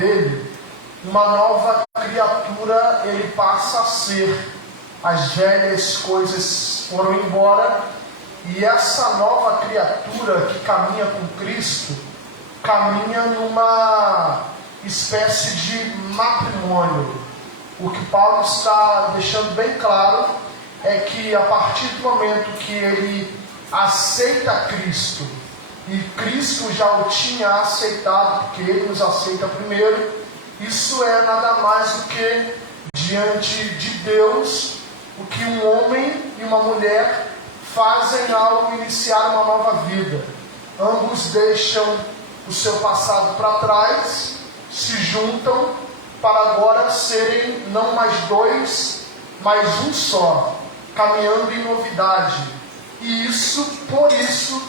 dele, uma nova criatura ele passa a ser. As velhas coisas foram embora, e essa nova criatura que caminha com Cristo, caminha numa espécie de matrimônio. O que Paulo está deixando bem claro é que a partir do momento que ele aceita Cristo, e Cristo já o tinha aceitado, porque ele nos aceita primeiro, isso é nada mais do que, diante de Deus, o que um homem e uma mulher fazem ao iniciar uma nova vida. Ambos deixam o seu passado para trás, se juntam para agora serem não mais dois, mas um só, caminhando em novidade. E por isso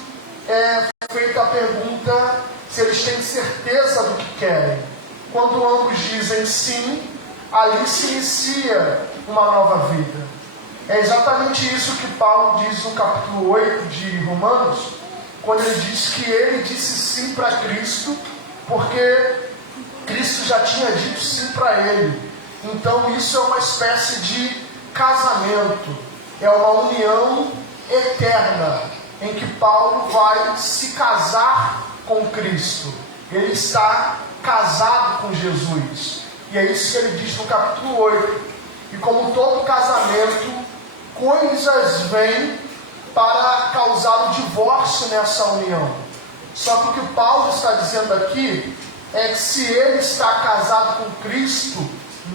é feita a pergunta se eles têm certeza do que querem. Quando ambos dizem sim, ali se inicia uma nova vida. É exatamente isso que Paulo diz no capítulo 8 de Romanos, quando ele diz que ele disse sim para Cristo, porque Cristo já tinha dito sim para ele. Então isso é uma espécie de casamento, é uma união eterna, em que Paulo vai se casar com Cristo. Ele está casado com Jesus. E é isso que ele diz no capítulo 8. E como todo casamento, coisas vêm para causar o divórcio nessa união. Só que o que Paulo está dizendo aqui é que se ele está casado com Cristo,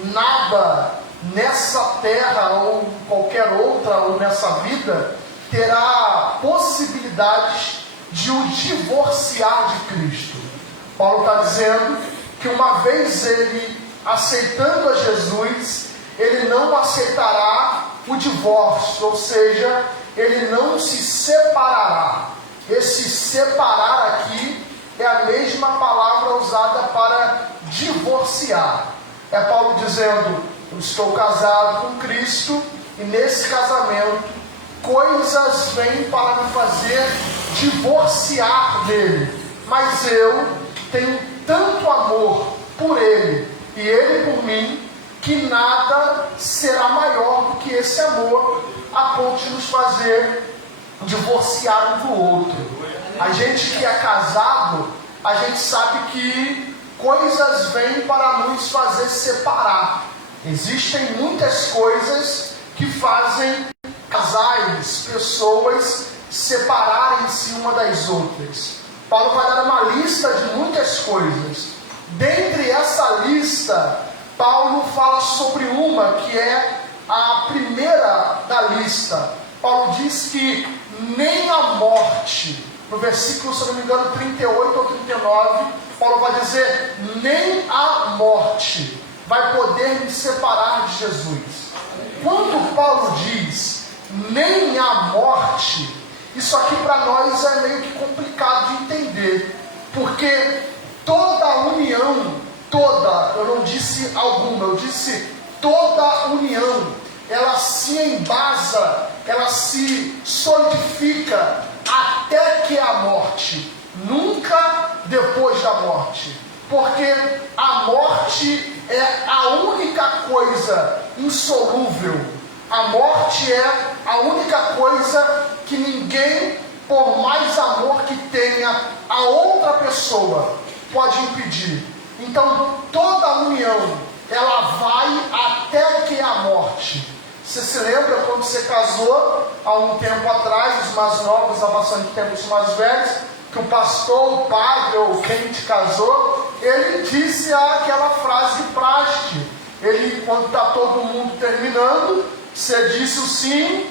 nada nessa terra ou qualquer outra, ou nessa vida, terá possibilidades de o divorciar de Cristo. Paulo está dizendo que uma vez ele aceitando a Jesus, ele não aceitará o divórcio, ou seja, ele não se separará. Esse separar aqui é a mesma palavra usada para divorciar. É Paulo dizendo: eu estou casado com Cristo, e nesse casamento coisas vêm para me fazer divorciar dele, mas eu tenho tanto amor por ele e ele por mim, que nada será maior do que esse amor, a ponto de nos fazer divorciar um do outro. A gente que é casado, a gente sabe que coisas vêm para nos fazer separar. Existem muitas coisas que fazem casais, pessoas separarem-se uma das outras. Paulo vai dar uma lista de muitas coisas. Dentre essa lista, Paulo fala sobre uma que é a primeira da lista. Paulo diz que nem a morte, no versículo, se não me engano, 38 ou 39, Paulo vai dizer: nem a morte vai poder me separar de Jesus. Quando Paulo diz nem a morte, isso aqui para nós é meio que complicado de entender, porque toda união, eu não disse alguma, eu disse toda união, ela se embasa, ela se solidifica até que a morte, nunca depois da morte, porque a morte é a única coisa insolúvel, a morte é a única coisa que ninguém, por mais amor que tenha a outra pessoa, pode impedir. Então toda união, ela vai até que a morte. Você se lembra quando você casou há um tempo atrás, os mais novos, há bastante tempo os mais velhos, que o pastor, o padre ou quem te casou, ele disse aquela frase de praxe. Ele, quando está todo mundo terminando, você disse o sim,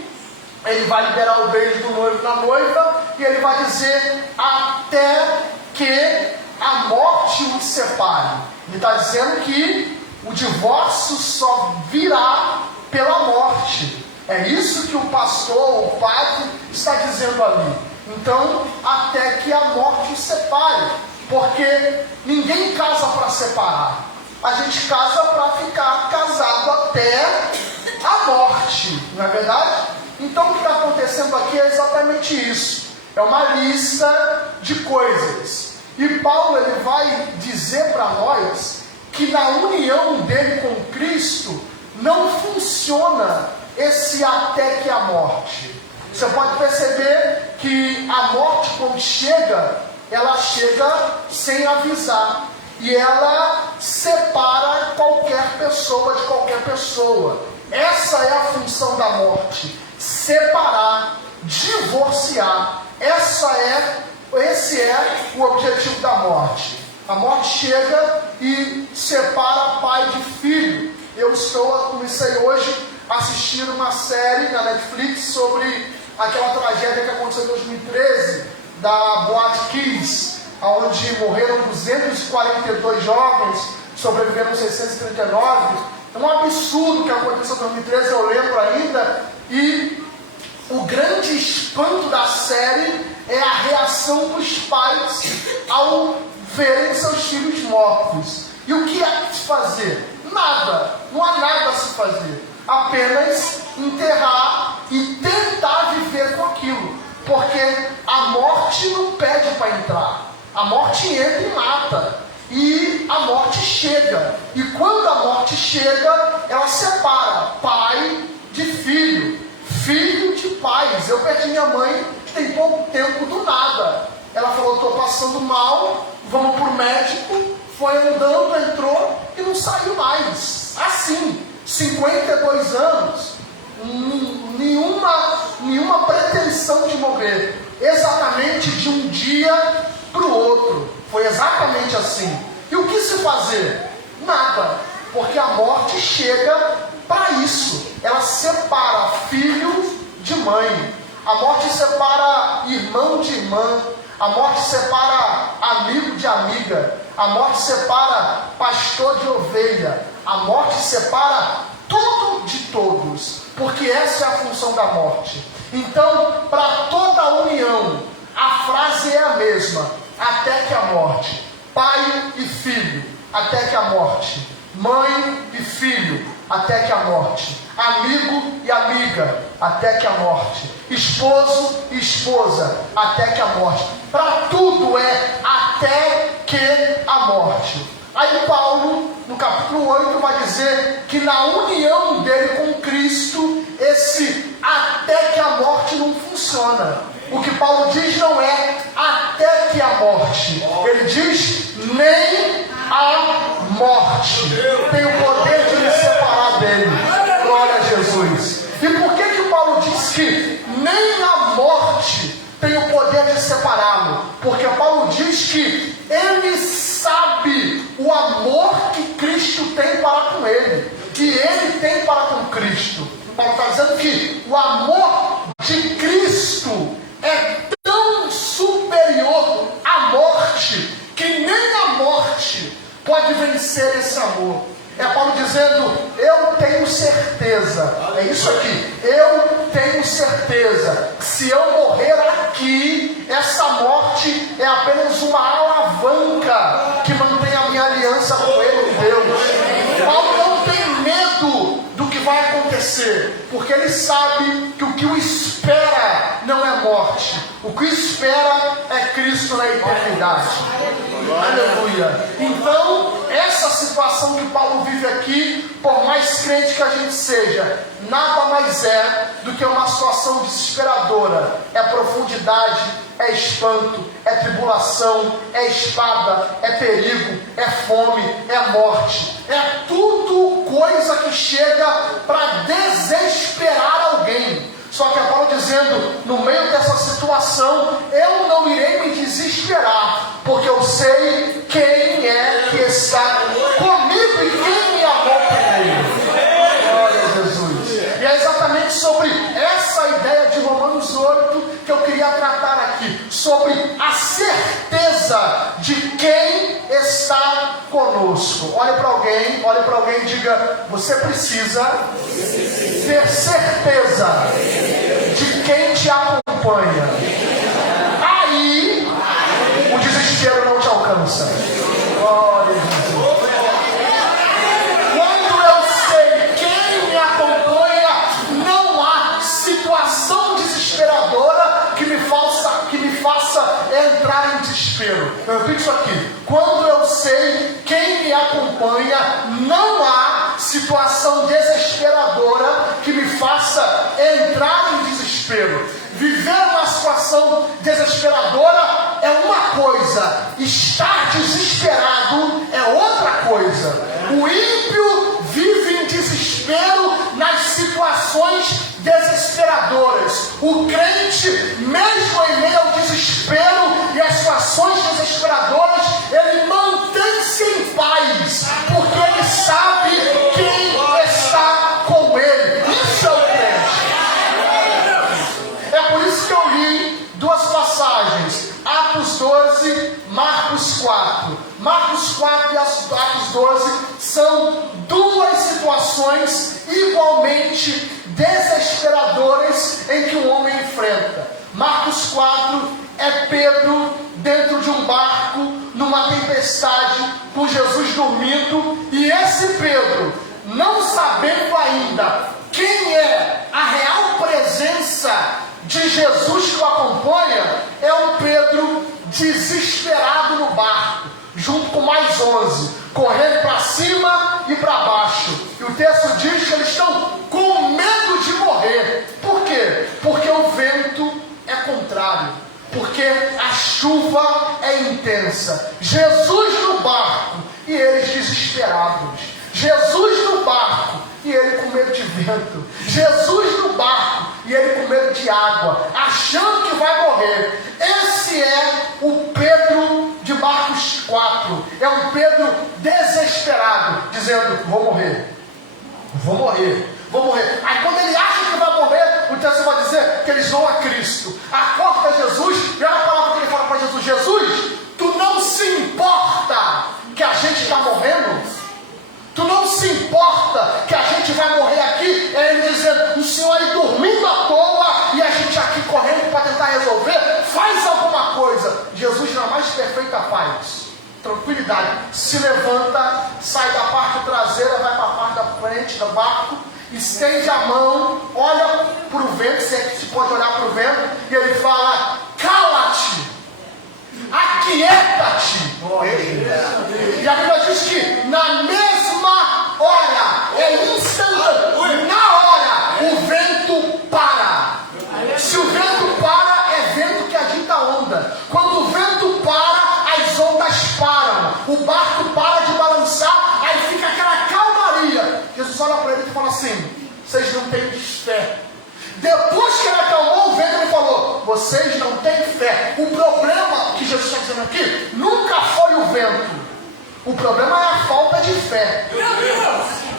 ele vai liberar o beijo do noivo na noiva, e ele vai dizer até que a morte os separe. Ele está dizendo que o divórcio só virá pela morte. É isso que o pastor, o padre, está dizendo ali. Então, até que a morte os separe, porque ninguém casa para separar. A gente casa para ficar casado até a morte, não é verdade? Então o que está acontecendo aqui é exatamente isso. É uma lista de coisas. E Paulo ele vai dizer para nós que na união dele com Cristo não funciona esse até que a morte. Você pode perceber que a morte, quando chega, ela chega sem avisar. E ela separa qualquer pessoa de qualquer pessoa. Essa é a função da morte: separar, divorciar. Esse é o objetivo da morte. A morte chega e separa pai de filho. Comecei hoje a assistir uma série na Netflix sobre aquela tragédia que aconteceu em 2013, da Boate Kiss, onde morreram 242 jovens, sobreviveram 639. É um absurdo que aconteceu em 2013, eu lembro ainda. E o grande espanto da série é a reação dos pais ao verem seus filhos mortos. E o que é que se fazer? Nada, não há nada a se fazer. Apenas enterrar e tentar viver com aquilo. Porque a morte não pede para entrar. A morte entra e mata. E a morte chega. E quando a morte chega, ela separa pai de filho, filho de pais. Eu perdi minha mãe tem pouco tempo do nada. Ela falou: estou passando mal, vamos para o médico. Foi andando, entrou e não saiu mais. Assim, 52 anos, nenhuma pretensão de morrer. Exatamente de um dia para o outro. Foi exatamente assim. E o que se fazer? Nada. Porque a morte chega para isso. Ela separa filho de mãe. A morte separa irmão de irmã. A morte separa amigo de amiga. A morte separa pastor de ovelha. A morte separa tudo de todos. Porque essa é a função da morte. Então, para toda a união, a frase é a mesma: até que a morte. Pai e filho, até que a morte. Mãe e filho, até que a morte. Amigo e amiga, até que a morte. Esposo e esposa, até que a morte. Para tudo é até que a morte. Aí Paulo, no capítulo 8, vai dizer que na união dele com Cristo, esse até que a morte não funciona. O que Paulo diz não é até que a morte. Ele diz nem a morte tem o poder de me separar dele. Glória a Jesus. E por que Paulo diz que nem a morte tem o poder de separá-lo? Porque Paulo diz que ele sabe o amor que Cristo tem para com ele, que ele tem para com Cristo. Paulo está dizendo que o amor de Cristo é tão superior à morte, que nem a morte pode vencer esse amor. É Paulo dizendo: eu tenho certeza, é isso aqui, eu tenho certeza, que se eu morrer aqui, essa morte é apenas uma alavanca que mantém a minha aliança com ele, Deus. Paulo não tem medo do que vai acontecer, porque ele sabe que o que o espera não é morte, o que o espera é Cristo na eternidade. Aleluia. Então, essa situação que Paulo vive aqui, por mais crente que a gente seja, nada mais é do que uma situação desesperadora. É profundidade, é espanto, é tribulação, é espada, é perigo, é fome, é morte. É tudo coisa que chega para desesperar alguém. Só que é Paulo dizendo: no meio dessa situação, eu não irei me desesperar, porque eu sei quem é que está comigo e quem me amou primeiro. Glória a Jesus. E é exatamente sobre essa ideia de Romanos 8 que eu queria tratar aqui, sobre a certeza de quem está conosco. Olhe para alguém e diga: você precisa ter certeza de quem te acompanha. Aí o desespero não te alcança. Glória a Jesus. Quando eu sei quem me acompanha, não há situação desesperadora que me faça entrar em desespero. Eu repito isso aqui: quando eu sei quem me acompanha, acompanha, não há situação desesperadora que me faça entrar em desespero. Viver uma situação desesperadora é uma coisa, estar desesperado é outra coisa. O ímpio vive em desespero nas situações desesperadoras. O crente, mesmo em meio ao desespero e às situações desesperadoras, ele mantém-se em paz, porque ele sabe quem está com ele. Isso é o crente. É por isso que eu li duas passagens, Atos 12, Marcos 4. Marcos 4 e Atos 12 são duas situações igualmente desesperadoras em que um homem enfrenta. Marcos 4 é Pedro dentro de um barco, numa tempestade, com Jesus dormindo, e esse Pedro, não sabendo ainda quem é a real presença de Jesus que o acompanha, é um Pedro desesperado no barco, junto com mais 11, correndo para cima e para baixo. E o texto diz que eles estão com medo de morrer. Por quê? Porque o vento é contrário, porque a chuva é intensa. Jesus no barco e eles desesperados. Jesus no barco e ele com medo de vento. Jesus no barco e ele com medo de água, achando que vai morrer. Esse é o Pedro de Marcos 4. É um Pedro desesperado, dizendo: vou morrer, vou morrer, vou morrer. Aí quando ele acha que vai morrer, o texto vai dizer que eles vão a Cristo, acorda Jesus, e olha a palavra que ele fala para Jesus: Jesus, tu não se importa que a gente está morrendo? Tu não se importa que a gente vai morrer aqui? É ele dizendo: o Senhor aí dormindo à toa e a gente aqui correndo para tentar resolver. Faz alguma coisa. Jesus, na mais perfeita paz, tranquilidade, se levanta, sai da parte traseira, vai para a parte da frente do barco, estende a mão, olha para o vento, se é que se pode olhar para o vento, e ele fala: cala-te, aquieta-te. E a Bíblia diz que na mesma hora, na hora, o vento para. Se o vento para, é vento que agita a onda. Quando o vento para, as ondas param, o barco para de balançar, aí fica aquela calmaria. Jesus olha para ele e fala assim: vocês não têm fé. Depois que ele acalmou o vento, ele falou: vocês não têm fé. O problema que Jesus está dizendo aqui nunca foi o vento. O problema é a falta de fé.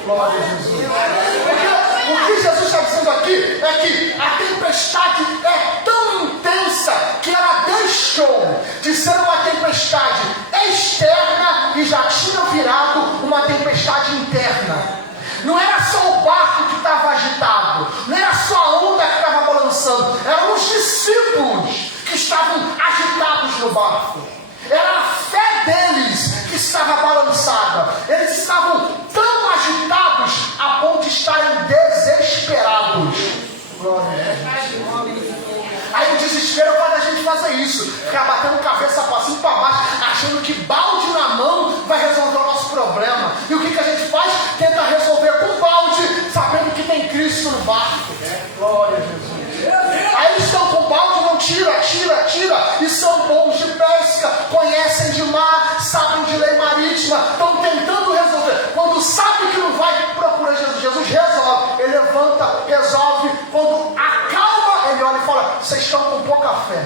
Glória a Jesus. Porque o que Jesus está dizendo aqui é que a tempestade é tão intensa que ela deixou de ser uma tempestade externa e já tinha virado uma tempestade interna. Não era só o barco que estava agitado, não era só a onda que estava balançando, eram os discípulos que estavam agitados no barco. Era a fé deles que estava balançada. Eles estavam tão agitados a ponto de estarem desesperados. Aí o desespero faz a gente fazer isso, ficar batendo cabeça para cima e para baixo, achando que balde na mão vai resolver o nosso problema. E o que a gente faz? Tenta resolver com balde, sabendo que tem Cristo no barco. Glória a Jesus. Aí eles estão com balde, não tira, e são bons de pesca, conhecem de mar, sabem de lei marítima, estão tentando resolver. Quando sabe que não vai, procura Jesus. Jesus resolve, ele levanta, resolve. Quando acalma, ele olha e fala: vocês estão com pouca fé.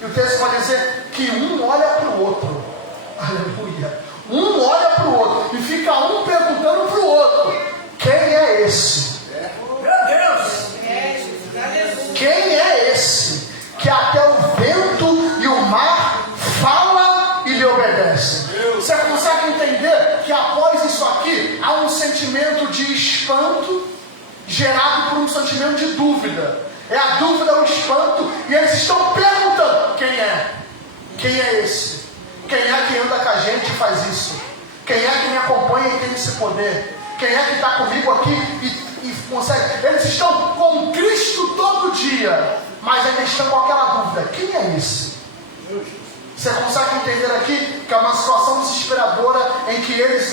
E o texto vai dizer que um olha para o outro. Aleluia. Um olha para o outro e fica um perguntando para o outro: quem é esse? Meu Deus! Quem é esse que até o vento e o mar fala e lhe obedecem? Você consegue entender que após isso aqui há um sentimento de espanto gerado por um sentimento de dúvida? É a dúvida, o espanto, e eles estão perguntando: quem é? Quem é esse? Quem é que anda com a gente e faz isso? Quem é que me acompanha e tem esse poder? Quem é que está comigo aqui e consegue? Eles estão com Cristo todo dia, mas ainda estão com aquela dúvida: quem é esse? Você consegue entender aqui que é uma situação desesperadora em que eles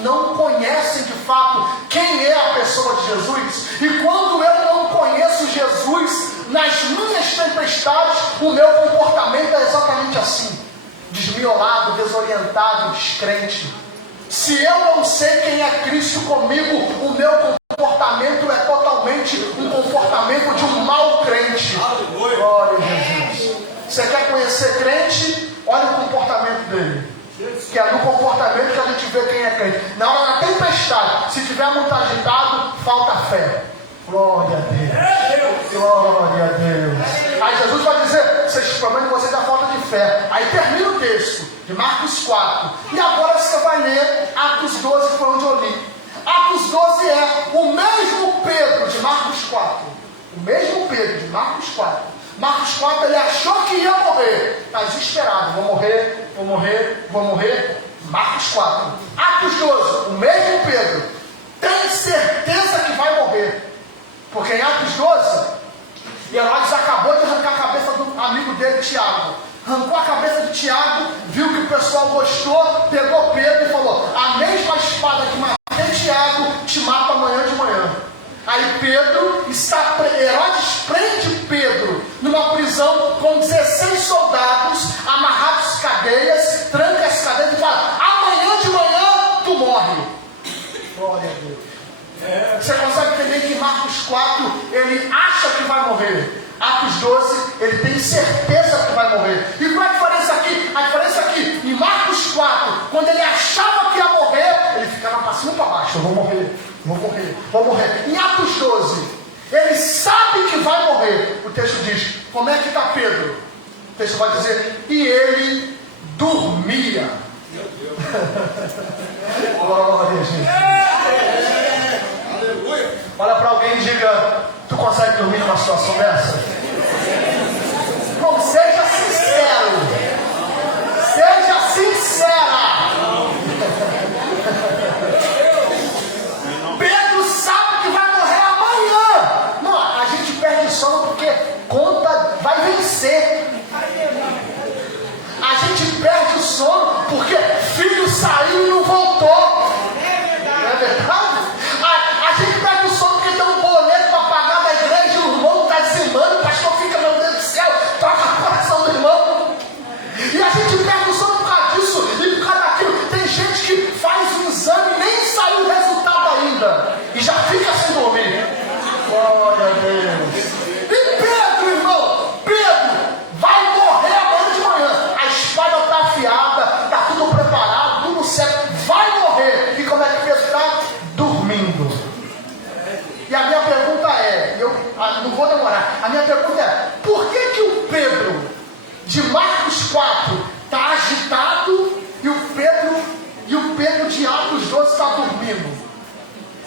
não conhecem de fato quem é a pessoa de Jesus? E quando eu não conheço Jesus, nas minhas tempestades, o meu comportamento é exatamente assim: desmiolado, desorientado, descrente. Se eu não sei quem é Cristo comigo, o meu comportamento é totalmente um comportamento de um mau crente. Glória a Jesus. Você quer conhecer crente? Olha o comportamento dele. Que é no comportamento que a gente vê quem é crente. Na hora da tempestade, se tiver muito agitado, falta fé. Glória a Deus. Glória a Deus. Aí Jesus vai dizer: vocês problemas de vocês é a falta de fé. Aí termina o texto de Marcos 4. E agora você vai ler Atos 12, que foi onde eu li. Atos 12 é o mesmo Pedro de Marcos 4. O mesmo Pedro de Marcos 4. Marcos 4, ele achou que ia morrer. Está desesperado. Vou morrer. Marcos 4. Atos 12, o mesmo Pedro tem certeza que vai morrer. Porque em Atos 12, Herodes acabou de arrancar a cabeça do amigo dele, Tiago. Arrancou a cabeça de Tiago, viu que o pessoal gostou, pegou Pedro e falou: a mesma espada que matei Tiago te mata amanhã de manhã. Aí Herodes prende Pedro numa prisão com 16 soldados, amarrados às cadeias, tranca as cadeias e fala: amanhã de manhã tu morre. Glória a Deus. Você consegue entender que em Marcos 4 ele acha que vai morrer. Atos 12, ele tem certeza que vai morrer. E qual é a diferença aqui? A diferença aqui, em Marcos 4, quando ele achava que ia morrer, ele ficava para cima e para baixo: eu vou morrer. Em Atos 12, ele sabe que vai morrer. O texto diz: como é que está Pedro? O texto vai dizer: e ele dormia. Meu Deus. Glória a Jesus. Olha para alguém e diga: tu consegue dormir numa situação dessa? Não, seja sincero. Seja sincera. Pedro sabe que vai morrer amanhã. Não, a gente perde sono porque conta vai vencer. A gente perde o sono porque filho saiu e não voltou. Não é verdade? A gente perde o sono porque tem um boleto para pagar da igreja, o irmão está dizimando, o pastor fica: meu Deus do céu, toca o coração do irmão. E a gente perde o sono por causa disso e por causa daquilo. Tem gente que faz um exame e nem saiu o resultado ainda e já fica sem dormir. Glória a Deus. E Pedro, irmão, vai morrer amanhã de manhã. A espada está afiada, está tudo preparado, tudo certo, vai morrer. E como é que Pedro está? Dormindo. E a minha pergunta é, eu não vou demorar, a minha pergunta é: por que o Pedro de Marcos 4 está agitado e o Pedro de Atos 12 está dormindo?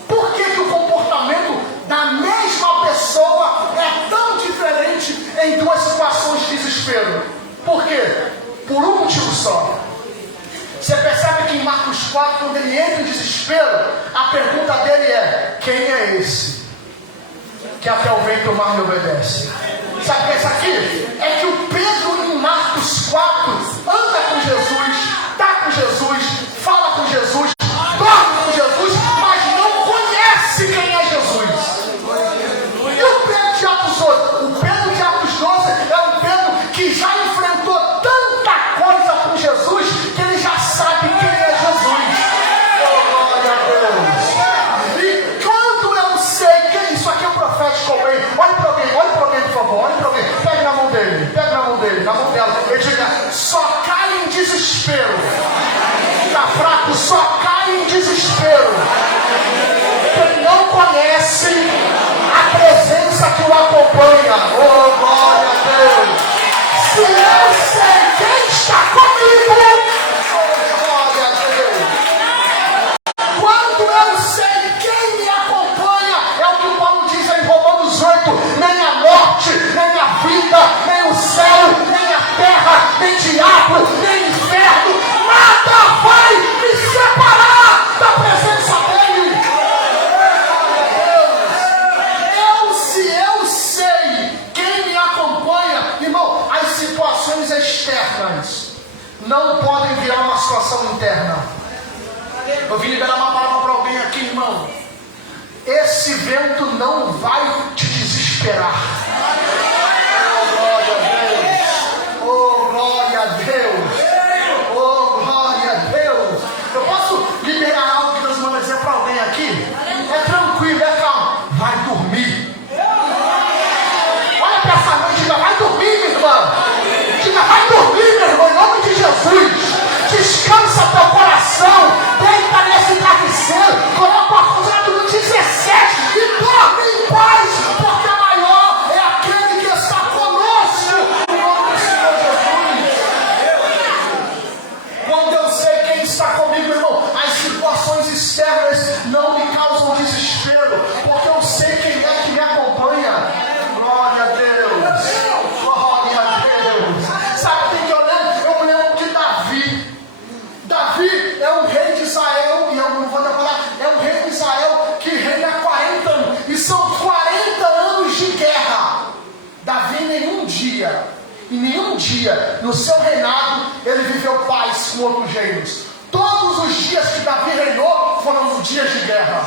Por que o comportamento da mesma pessoa é tão diferente em duas situações de desespero? Por quê? Por um motivo só. Você percebe que em Marcos 4, quando ele entra em desespero, a pergunta dele é: quem é esse que até o vento e o mar lhe obedece? Sabe o que é isso aqui? É que o Pedro em Marcos 4 anda com Jesus, está com Jesus, fala com Jesus, dorme com Jesus, mas não conhece quem é Jesus. E o Pedro de Atos 12? O Pedro de Atos 12 é um Pedro que já enfrentou tanta coisa com Jesus que ele já sabe quem é Jesus. Glória a Deus. E quando eu sei que isso aqui é profético, olhe para alguém, por favor, olhe para alguém, pega na mão dele, esse vento não vai te desesperar. Oh, glória a Deus! Oh, glória a Deus! Eu posso liberar algo que Deus manda dizer para alguém aqui? É tranquilo, é calmo. Vai dormir. Olha para essa noite, diga, vai dormir, minha irmã. Diga, vai dormir, meu irmão, em nome de Jesus. Descansa teu coração. Deita nesse travesseiro. Coloca a foto no 17 e dorme em paz, porque maior é aquele que está conosco. Em nome do Senhor Jesus. Quando eu sei quem está comigo, irmão, as situações externas não me causam desespero, porque eu sei quem é que me acompanha. Glória a Deus. Glória a Deus. Sabe o que eu lembro? Eu me lembro de Davi. Davi é um rei de Israel, e eu não vou decorar, é um rei de Israel que reina há 40 anos, e são 40 anos de guerra. Davi em nenhum dia, no seu reinado, ele viveu paz com outros reinos. Todos os dias que Davi reinou foram dias de guerra.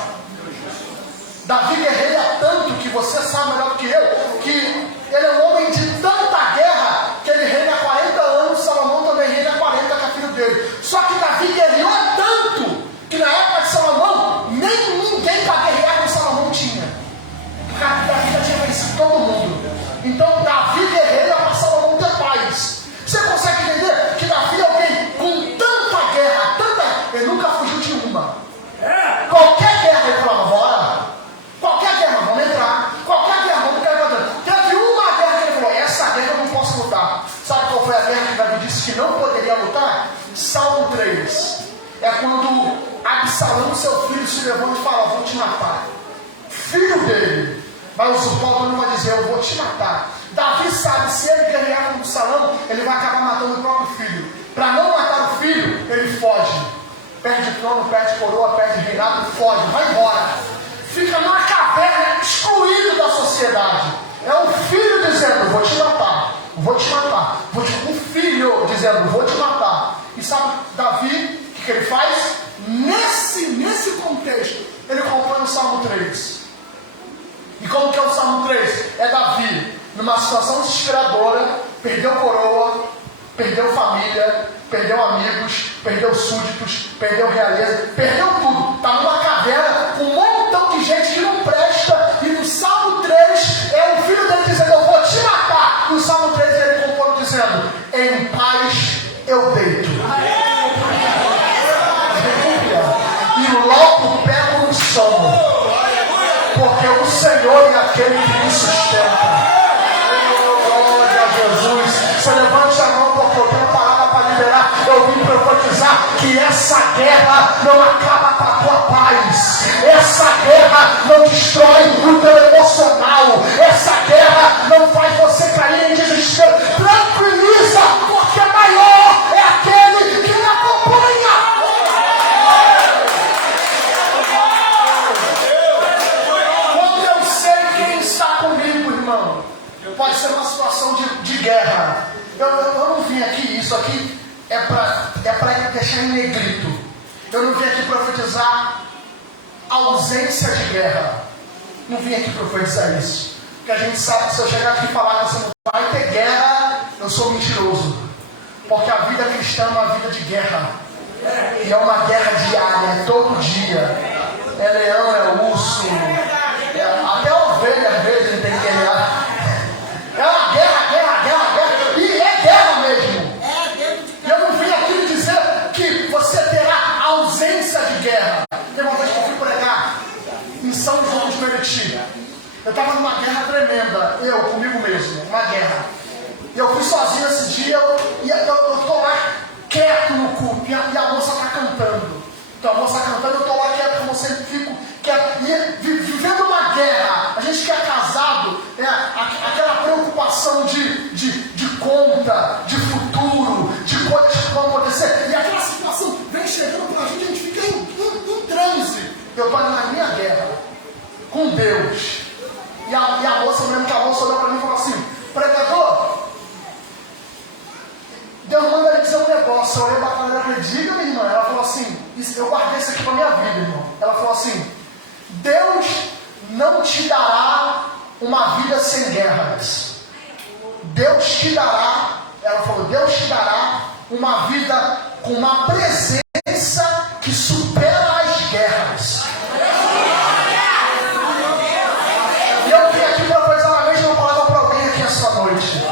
Davi guerreia tanto, que você sabe melhor do que eu, que ele é um homem de tanta guerra, que ele reina há 40 anos, Salomão também reina há 40, que é filho dele. Só que Davi guerreou tanto, que na época de Salomão, nem ninguém para guerrear com Salomão tinha. Porque Davi já tinha vencido todo mundo. Então Davi guerreia para Salomão ter paz. Você consegue entender que Davi é alguém com tanta guerra, ele nunca fugiu de uma. Qualquer guerra ele falava, bora. Qualquer guerra, vamos entrar. Qualquer guerra, vamos entrar. Teve uma guerra que ele falou, essa guerra eu não posso lutar. Sabe qual foi a guerra que Davi disse que não poderia lutar? Salmo 3. É quando Absalão, seu filho, se levanta e fala, vou te matar. Filho dele. Mas o povo não vai dizer, eu vou te matar. Davi sabe, se ele guerrear com Absalão, ele vai acabar matando o próprio filho. Para não matar o filho, ele foge. Perde trono, perde coroa, perde reinado, foge, vai embora. Fica numa caverna, excluído da sociedade. É um filho dizendo, vou te matar, vou te matar. Um filho dizendo, vou te matar. E sabe, Davi, o que ele faz? Nesse contexto, ele compõe o Salmo 3. E como que é o Salmo 3? É Davi, numa situação desesperadora, perdeu coroa, perdeu família, perdeu amigos, perdeu súditos, perdeu realeza, perdeu tudo. Está numa caverna com um montão de gente que não presta. E no Salmo 3 é o filho dele dizendo, eu vou te matar. No Salmo 3 ele compõe dizendo, em paz eu deito. E logo pego no sono. Porque o Senhor é aquele que me sustenta. Glória a Jesus. Você levante a mão, porque eu tenho uma palavra para liberar. Eu vim profetizar que essa guerra não acaba com a tua paz. Essa guerra não destrói o teu emocional. Essa guerra não faz você cair em desespero. Tranquiliza, porque maior é aquele que me acompanha. Pode ser uma situação de guerra. Eu não vim aqui, isso aqui é para deixar em negrito. Eu não vim aqui profetizar ausência de guerra. Não vim aqui profetizar isso. Porque a gente sabe que se eu chegar aqui e falar que você não vai ter guerra, eu sou mentiroso. Porque a vida cristã é uma vida de guerra. E é uma guerra diária, todo dia. É leão, é urso, até ovelha às vezes ele tem que guerrear. É uma guerra. E é guerra mesmo. Eu não vim aqui dizer que você terá ausência de guerra. Tem uma vez que eu fui pregar em São João de Meriti. Eu estava numa guerra tremenda. Eu, comigo mesmo. Uma guerra. E eu fui sozinho esse dia. E eu estou lá quieto no culto. E a moça está cantando. Então a moça cantando, eu estou lá quieto, como eu sempre fico quieto. E vivendo uma guerra. A gente que é casado, aquela preocupação de conta, de futuro, de coisas que vão acontecer. E aquela situação vem chegando para a gente fica em transe. Eu estou ali na minha guerra, com Deus. E a moça, eu lembro que a moça olhou para mim e falou assim, pregador, Deus manda ele dizer um negócio. Eu olhei para ela e falei, diga, minha irmã. Ela falou assim, eu guardei isso aqui para minha vida, irmão. Ela falou assim, Deus não te dará uma vida sem guerras. Deus te dará, ela falou, Deus te dará uma vida com uma presença que supera as guerras. E eu vim aqui para fazer uma mesma palavra para alguém aqui essa noite.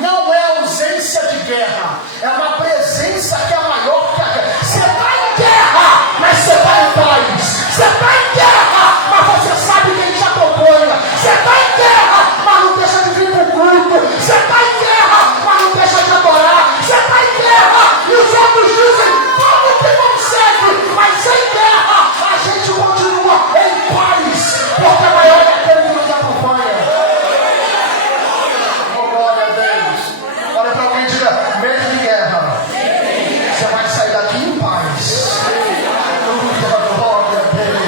Não é ausência de guerra, é uma presença que é maior que a guerra. Você está em guerra, mas você está em paz. Você está em guerra, mas você sabe quem te acompanha. Você está em guerra, mas não deixa de vir para o culto. Você está em guerra, mas não deixa de adorar. Você está em guerra, e os outros dizem, como que consegue? Mas sem guerra, a gente continua em paz, porque é maior que aquele que nos acompanha. Oh, glória a Deus. Olha para alguém e diga, mesmo em guerra, você vai sair daqui em paz. Glória a Deus.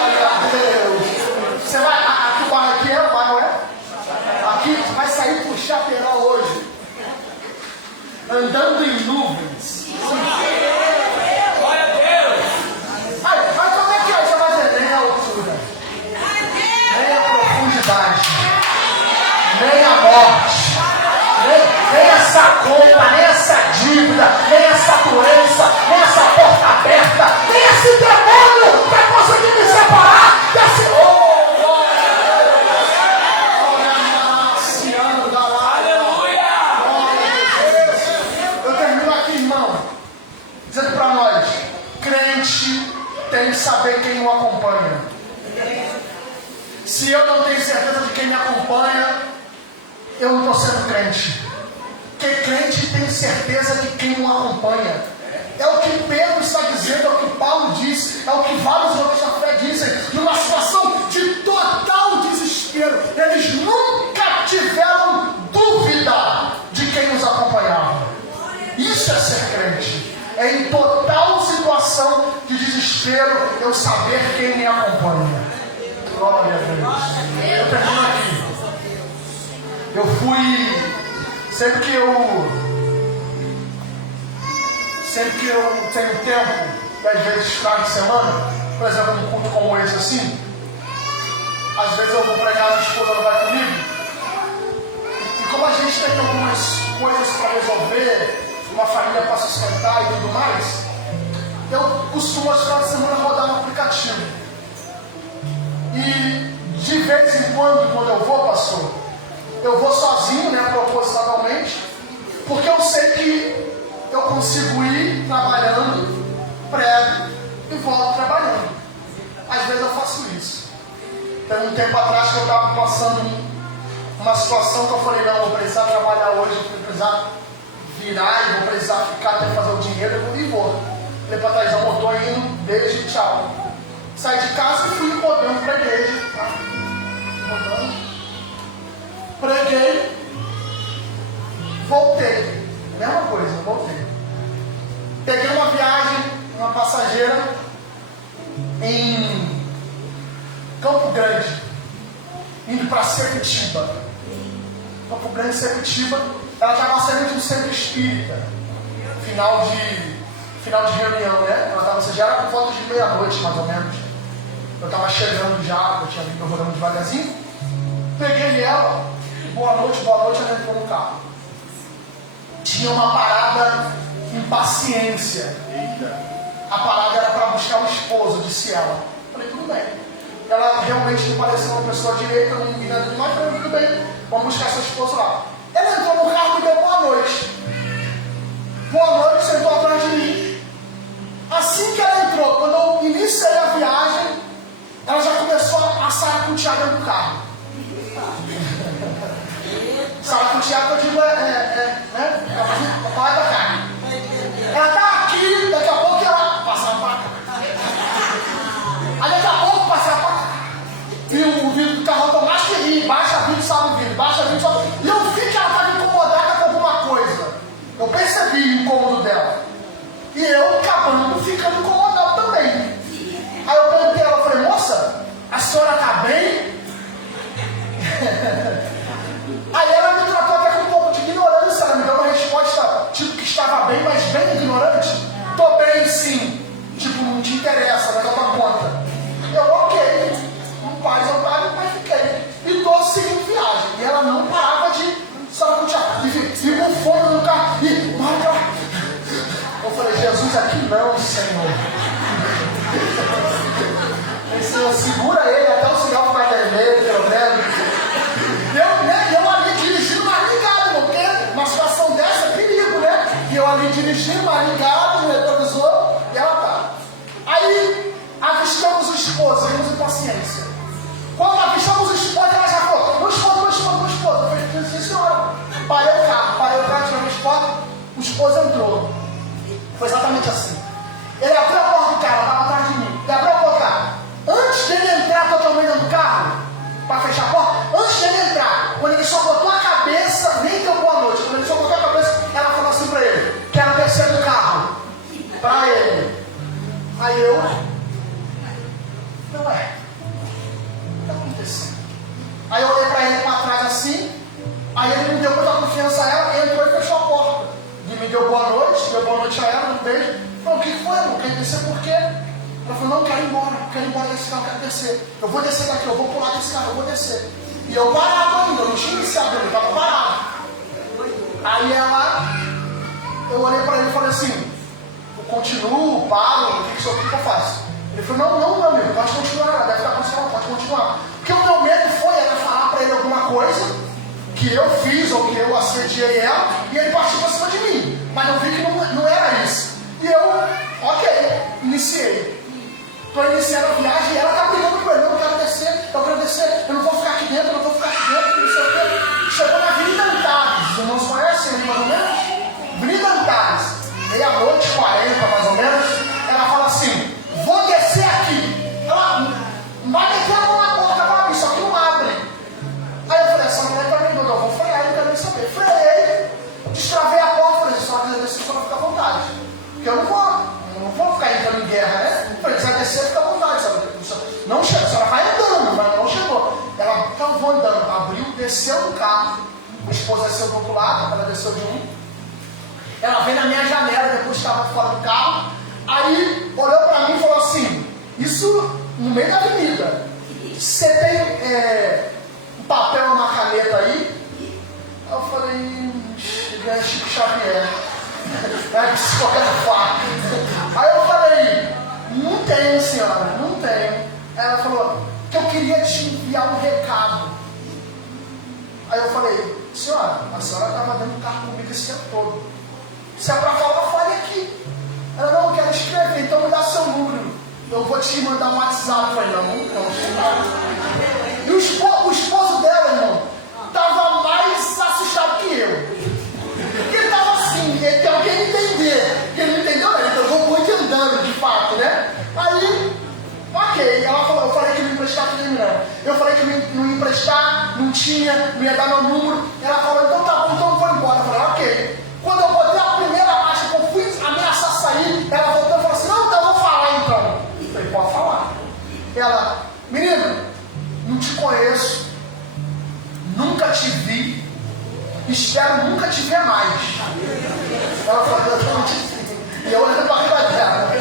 Glória a Deus. Você vai, aqui o bairro aqui é o bairro, é? Aqui vai sair pro Chaperó hoje, andando em nuvens. Glória a Deus. Aí, mas como é que é? Você vai dizer, nem a altura, nem a profundidade, nem a morte, nem essa culpa, nem essa dívida, nem essa doença, nem essa porta aberta, nem esse demônio vai conseguir me separar desse. Eu termino aqui, irmão, dizendo para nós, crente tem que saber quem o acompanha. Se eu não tenho certeza de quem me acompanha, eu não estou sendo crente. Porque crente tem certeza de quem o acompanha. É o que Pedro está dizendo, é o que Paulo disse, é o que vários outros da fé dizem. Numa situação de total desespero, eles nunca tiveram dúvida de quem os acompanhava. Isso é ser crente. É em total situação de desespero eu saber quem me acompanha. Glória a Deus. Eu termino aqui. Eu fui, sempre que eu tenho tempo, e às vezes final de semana, por exemplo, num culto como esse assim, às vezes eu vou pregar, minha esposa não vai comigo, e como a gente tem algumas coisas para resolver, uma família para sustentar e tudo mais, eu costumo às finais de semana rodar no aplicativo. E de vez em quando eu vou, pastor, eu vou sozinho, né, propositalmente, porque eu sei que eu consigo ir trabalhando, prego e volto trabalhando. Às vezes eu faço isso. Tem um tempo atrás que eu estava passando uma situação que eu falei, não, vou precisar trabalhar hoje, vou precisar virar e vou precisar ficar até fazer o dinheiro, eu vou. Falei para trás, não, eu estou indo, beijo e tchau. Saí de casa e fui rodando para a igreja. Tá? Rodando. Preguei. Voltei. Mesma coisa, voltei. Peguei uma viagem, uma passageira em Campo Grande, indo para Sepetiba. Campo Grande, Sepetiba. Ela estava saindo de um centro espírita. Final de reunião, né? Ela estava, já era por volta de meia-noite, mais ou menos. Eu estava chegando já, eu tinha vindo rodando devagarzinho. Peguei ela, boa noite, ela entrou no carro. Tinha uma parada em Paciência. A parada era para buscar o esposo, disse ela. Falei, tudo bem. Ela realmente não parecia uma pessoa direita, não me nada demais, falei, tudo bem, vamos buscar seu esposo lá. Ela entrou no carro e deu boa noite. Boa noite, sentou atrás de mim. Assim que ela entrou, quando eu iniciei a viagem, ela já começou a saracotear dentro do carro. Saracotear, eu digo, né? A palavra da carne. Ela tá aqui, daqui a pouco ela passa pra cá. Aí daqui a pouco passa pra cá. E o vidro do carro automático e baixa vidro, sobe o vidro, baixa vidro, sobe o vidro. E eu vi que ela estava incomodada com alguma coisa. Eu percebi o incômodo dela. E eu acabando ficando incomodado também. Aí eu perguntei a ela, falei, moça, a senhora está bem? não, Senhor. Senhor, segura ele até o sinal ficar vermelho, pelo menos. Eu ali dirigindo, mas ligado, irmão, porque uma situação dessa é perigo, né? E eu ali dirigindo, mas ligado no retrovisor, e ela tá. Aí, avistamos o esposo, temos impaciência. Quando avistamos o esposo, ela já falou, meu esposo. Eu falei, sim, senhora. Parei o carro, tirou minha esposa, o esposo entrou. Foi exatamente assim. Ele abriu a porta do carro, estava atrás de mim. Ele abriu a porta do carro. Antes dele entrar totalmente dentro do carro, para fechar a porta, antes dele entrar, quando ele só botou a cabeça, nem deu boa noite, quando ele só botou a cabeça, ela falou assim para ele, quero descer do carro. Para ele. Aí eu, não é. O que está acontecendo? Aí eu olhei para ele para trás assim, aí ele me deu muita confiança a ela, entrou e fechou a porta. E me deu boa noite a ela, um beijo. Falei, o que foi, irmão? Quer descer por quê? Ela falou, não, quero ir embora desse carro, quero descer. Eu vou descer daqui, eu vou pular desse carro, eu vou descer. E eu parado ainda, eu não tinha iniciado, eu estava parado. Aí eu olhei para ele e falei assim, eu continuo, paro, o que eu faço? Ele falou, não, meu amigo, pode continuar, deve estar acontecendo, pode continuar. Porque o meu medo foi ela falar para ele alguma coisa que eu fiz ou que eu assediei ela e ele partiu para cima de mim. Mas eu vi que não era isso. E eu, ok, iniciei. Estou iniciando a viagem e ela está brigando com ele. Eu quero descer, eu não vou ficar aqui dentro, não sei o quê. Chegou na Avenida Antares. Os irmãos conhecem ali mais ou menos? Avenida Antares. Meia-noite, 40 mais ou menos. Ela fala assim, vou descer aqui. Ela vai meter a mão na porta, vai abrir, só que não abre. Aí eu falei, essa mulher está me dando, eu vou frear, eu quero nem saber. Freiei, destravei a porta, falei, se ela quiser descer, só vai ficar à vontade. Porque eu não vou ficar entrando em guerra, né? Eu falei, se ela descer, fica à vontade, sabe? Não chega, a senhora vai andando, mas não chegou. Ela, então vou andando, abriu, desceu do carro. Minha esposa desceu do outro lado, ela desceu de um. Ela veio na minha janela, depois estava fora do carro. Aí olhou para mim e falou assim, isso no meio da avenida. Você tem um papel, uma caneta aí? Eu falei, é Chico Xavier. É psicografar. Aí eu falei, não tenho, senhora, não tenho. Aí ela falou, que eu queria te enviar um recado. Aí eu falei, senhora, a senhora estava dentro do carro comigo esse tempo todo. Se é para falar, fale aqui. Ela, não, eu quero escrever, então me dá seu número. Eu vou te mandar um WhatsApp. Eu falei, não. E o esposo dela, irmão, estava mais assustado que eu. Porque ele estava assim, ele tem alguém entender. Que ele não entendeu, ele pegou muito andando, de fato, né? Aí, ok, ela falou, eu falei que não ia emprestar para ele, não. Eu falei que não ia emprestar, não tinha, não ia dar meu número. Ela falou, então tá bom, então eu vou embora. Eu falei, ok. Quando eu botei a primeira marcha, que eu fui ameaçar sair, ela voltou e falou assim, não, então eu vou falar então. Eu falei, pode falar. Ela, menino, não te conheço, nunca te vi, espero nunca te ver mais. Ela falou, eu não te vi. E eu olhando para a riba dela.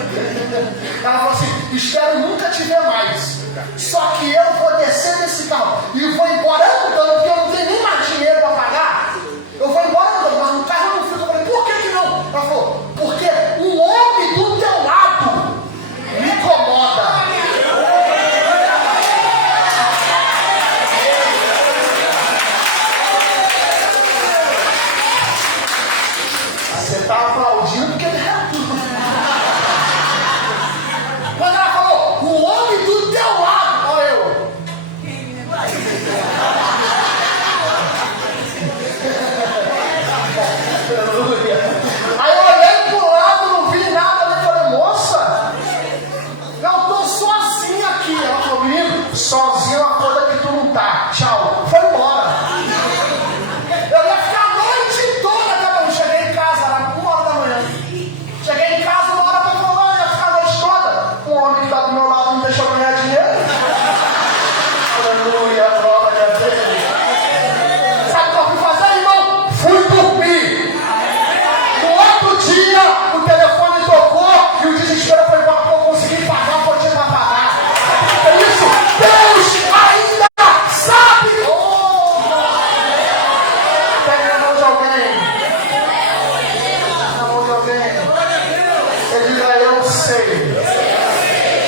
Ela falou assim, espero nunca te ver mais. Só que eu vou descer desse carro e vou embora andando, porque eu não tenho nem mais dinheiro para pagar. Eu vou embora andando, mas no carro eu não fico. Eu falei, por que não? Ela falou, porque um homem do teu lado me incomoda. Você está aplaudindo porque ele é tudo. Quando ela falou, o homem do teu lado, olha eu. sei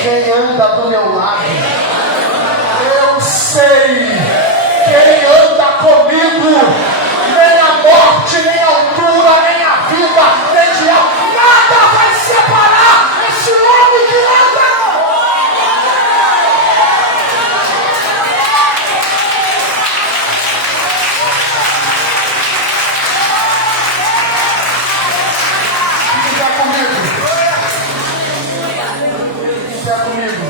quem anda do meu lado. Eu sei quem anda comigo. Nem a morte, nem a altura, nem a vida, nem diabo. Nada vai separar esse homem que anda. Fica comigo. Fica comigo.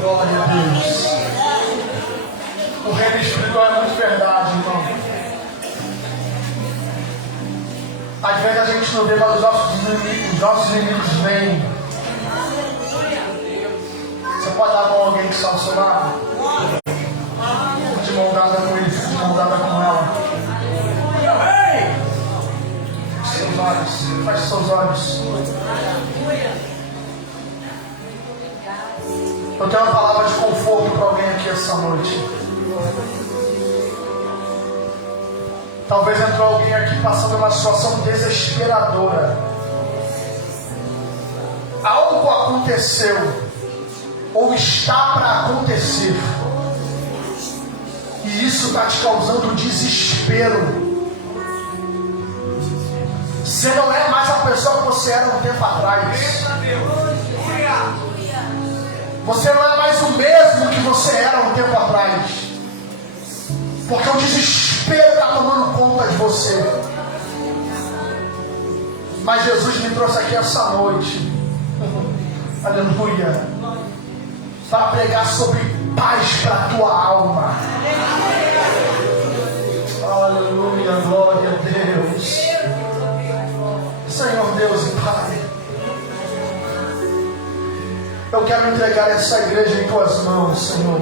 Glória a Deus. O reino espiritual é muito verdade, irmão. Às vezes a gente não vê, mas os nossos inimigos vêm. Você pode dar a mão a alguém que está ao seu lado? Fica de mão dada com ele, fica de mão dada com ela. Feche seus olhos, feche seus olhos. Eu tenho uma palavra de conforto para alguém aqui essa noite. Talvez entrou alguém aqui passando uma situação desesperadora. Algo aconteceu, ou está para acontecer, e isso está te causando desespero. Você não é mais a pessoa que você era um tempo atrás. Você não é mais o mesmo que você era um tempo atrás. Porque o desespero está tomando conta de você. Mas Jesus me trouxe aqui essa noite. Aleluia. Para pregar sobre paz para a tua alma. Aleluia, glória a Deus. Senhor Deus e Pai, eu quero entregar essa igreja em tuas mãos, Senhor.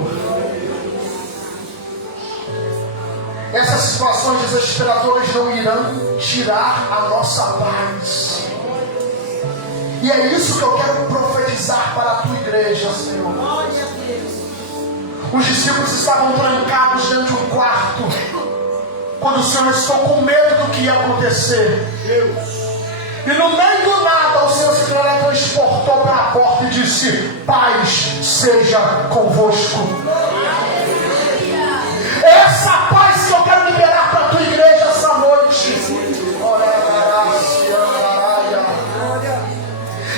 Essas situações desesperadoras não irão tirar a nossa paz. E é isso que eu quero profetizar para a tua igreja, Senhor. Os discípulos estavam trancados dentro de um quarto, quando o Senhor estou com medo do que ia acontecer. E no meio do nada o Senhor se transportou para a porta e disse: paz seja convosco. Essa paz que eu quero liberar para a tua igreja essa noite.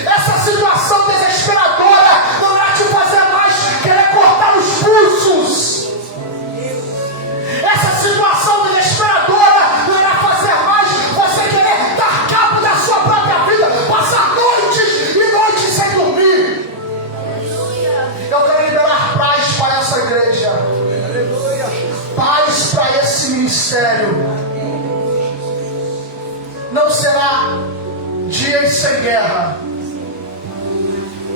Essa situação desesperadora não vai te fazer mais querer cortar os pulsos. Essa situação desesperadora não irá fazer mais você querer dar cabo da sua própria vida, passar noites e noites sem dormir. Eu quero liberar paz para essa igreja, paz para esse ministério. Não será dias sem guerra,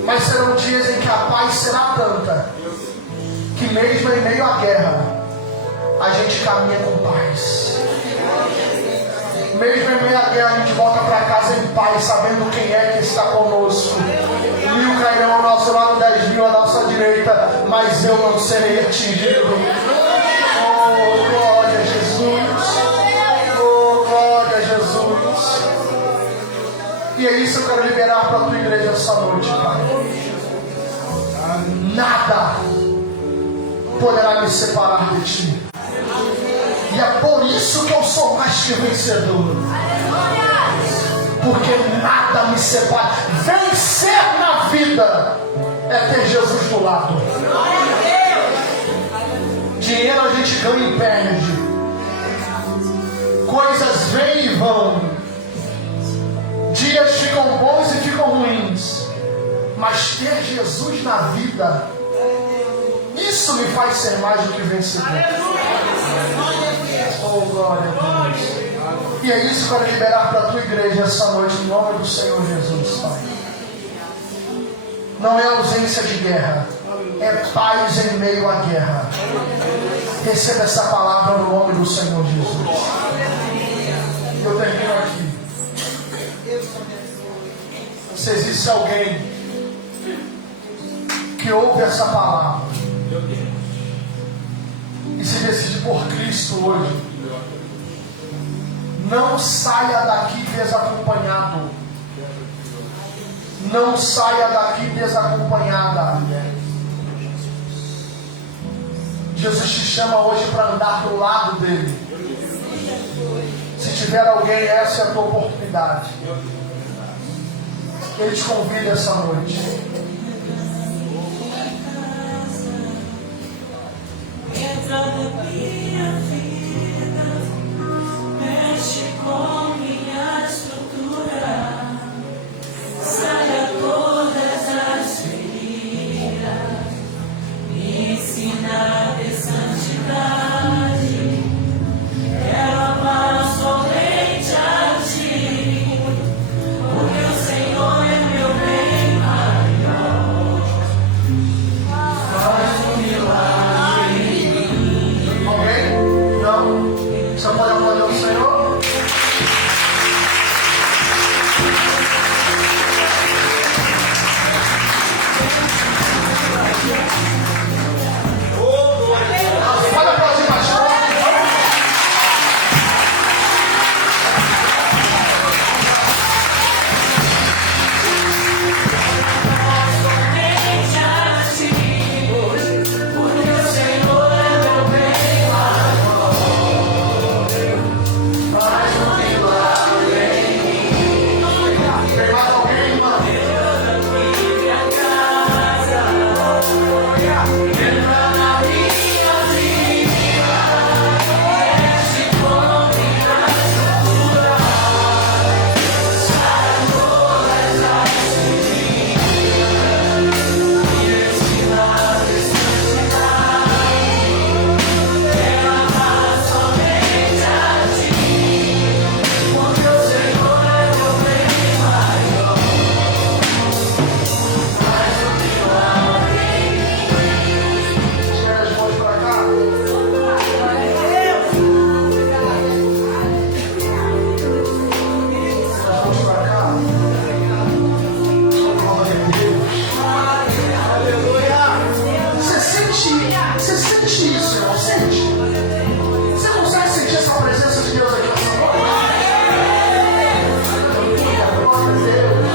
mas serão dias em que a paz será tanta que mesmo em meio à guerra a gente caminha com paz. Mesmo em meio à guerra a gente volta para casa em paz, sabendo quem é que está conosco. 1000 cairão ao nosso lado, 10.000 à nossa direita, mas eu não serei atingido. Oh, glória a Jesus. Oh, glória a Jesus. E é isso que eu quero liberar para a tua igreja essa noite, Pai. Nada poderá me separar de Ti. E é por isso que eu sou mais que vencedor. Porque nada me separa. Vencer na vida é ter Jesus do lado. Dinheiro a gente ganha e perde. Coisas vêm e vão. Dias ficam bons e ficam ruins. Mas ter Jesus na vida, isso me faz ser mais do que vencedor. Oh, glória a Deus. E é isso que eu quero liberar para a tua igreja essa noite, em nome do Senhor Jesus, Pai. Não é ausência de guerra, é paz em meio à guerra. Receba essa palavra no nome do Senhor Jesus. Eu termino aqui. Se existe alguém que ouve essa palavra e se decide por Cristo hoje. Não saia daqui desacompanhado. Não saia daqui desacompanhada. Jesus te chama hoje para andar do lado dele. Se tiver alguém, essa é a tua oportunidade. Ele te convida essa noite. Entra na minha vida, mexe com minha estrutura, saia todas as feridas, me ensina a santidade, quero amar somente a ti, porque o Senhor é meu bem maior. Faz um milagre. Alguém? Não? Você pode aplaudir o Senhor? Pode aplaudir mais forte. Tem mais alguém, irmão? Tira as mãos pra cá. As mãos pra cá. Glória a Deus. Você sente isso, não sente? Você consegue sentir essa presença de Deus aqui nessa noite? Aleluia, glória a Deus.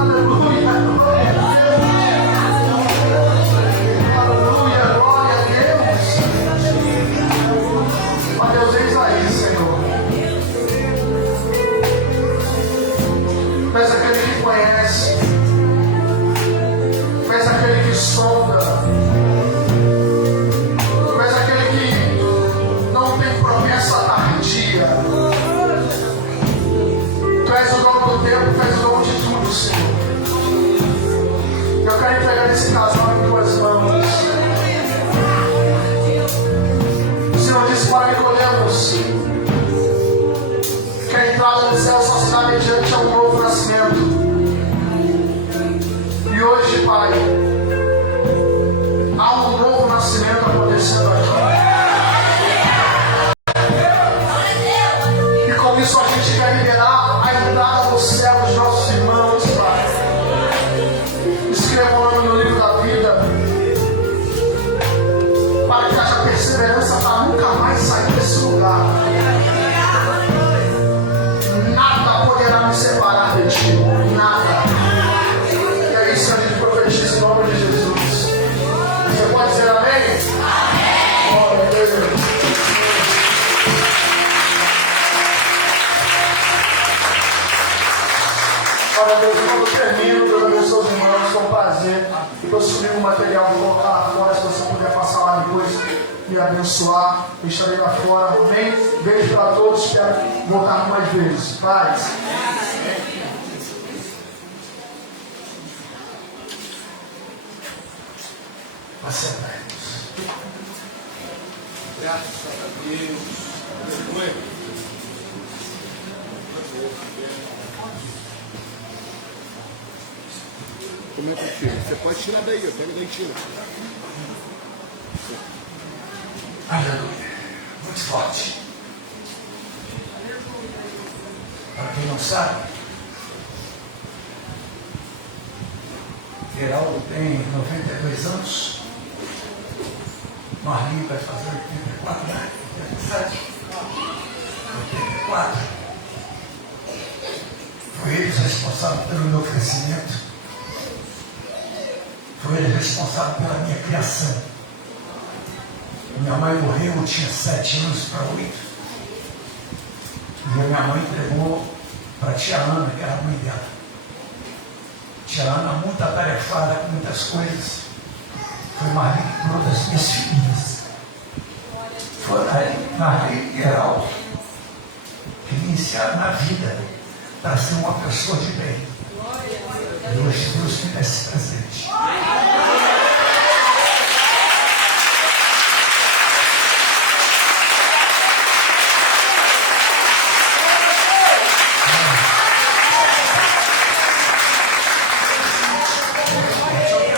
Aleluia, glória a Deus. Aleluia, glória a Deus. Ó Deus, eis aí, Senhor. Tu és aquele que conhece. Tu és aquele que sonda. Tu és aquele que não tem promessa tardia. Tu és o dono do tempo, tu és o dono de tudo, Senhor. Eu quero entregar esse casal em tuas mãos. O Senhor disse para Nicodemos que a entrada do céu só será mediante a um novo nascimento. E hoje, Pai, há um novo nascimento acontecendo aqui. E com isso a gente quer liberar a entrada no céu dos nossos irmãos, Pai. Escreva o nome no livro da vida, para que haja perseverança para nunca mais sair desse lugar. Nada poderá me separar de ti. Nada. E é isso que a gente profetiza em nome de Jesus. Você pode dizer amém? Amém. Glória a Deus. Glória a Deus. Quando eu termino, Deus abençoe os irmãos. Foi um prazer. E eu subi o material, vou colocar lá fora. Se você puder passar lá depois, me abençoar. Eu estarei lá fora. Amém? Beijo para todos. Espero voltar mais vezes. Paz. Assentai-nos. Graças a Deus. Aleluia. Como é que tira? Você pode tirar daí, ó. Pega daí e tira. Aleluia. Muito forte. Para quem não sabe, Geraldo tem 92 anos. Marli vai fazer 84 anos, 87, 84. Foi ele responsável pelo meu crescimento. Foi ele responsável pela minha criação. Minha mãe morreu, eu tinha 7 anos para 8. E a minha mãe entregou para a tia Ana, que era a mãe dela. Tia Ana, muito atarefada com muitas coisas. Foi Marli que criou das minhas filhas. Foi Marli e Heraldo que me iniciaram na vida para ser uma pessoa de bem. E hoje Deus me dá esse presente.